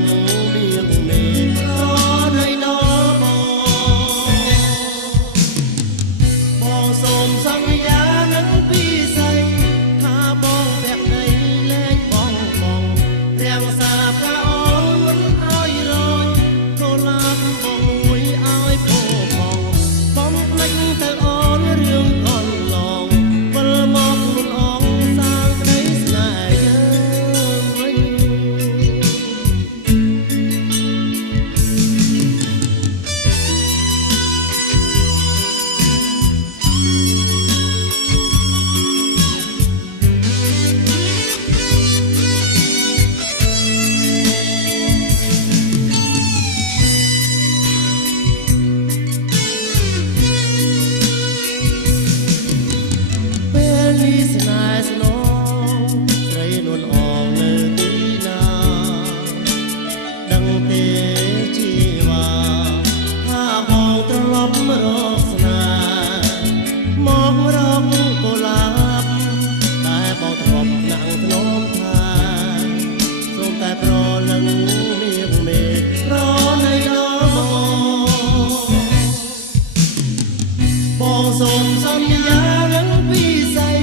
ងមានមេរនៃដល់បងសូមសន្យានឹងពីស្អីថាបងភក្តីលែងបងរាំងសាផ្កាអូនមិនឲ្យរយកុលាបបងមួយឲ្យពោផងបំភ្លេចទៅអូនរឿងកន្លងវិលមកលំអងសាងក្តីស្នេហ៍យើងវិញស្នេហ៍ស្នងត្រីនួនអងនៅទីណាដឹងទេជីវ៉ាថាបងត្រឡប់មករកស្នេហ៍មករកកុលាបតែបងធ្លាប់ណាំងធ្នមថាសូមតែប្រលឹងមានមេរនៃដល់បងសូមសន្យានឹងពីស្អី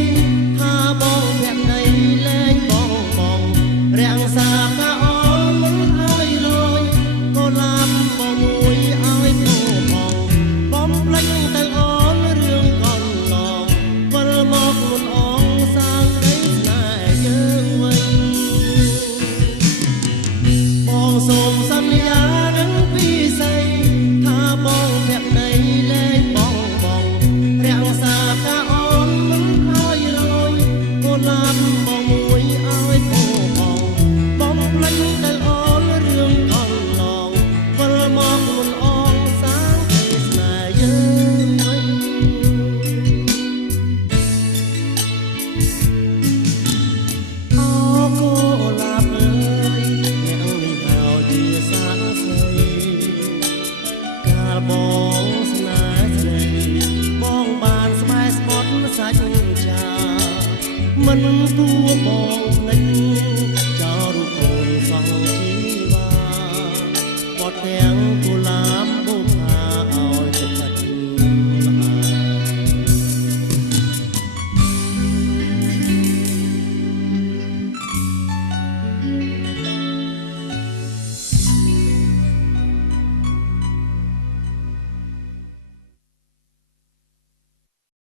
រាំងសាផ្កាអូនមិនឲ្យរយកុលាបបងមួយឲ្យពោផងបំភ្លេចទៅអូនរឿងកន្លងវិលមកលន់អងសាងក្តីស្នេហ៍យើងវិញបងសូមសន្យា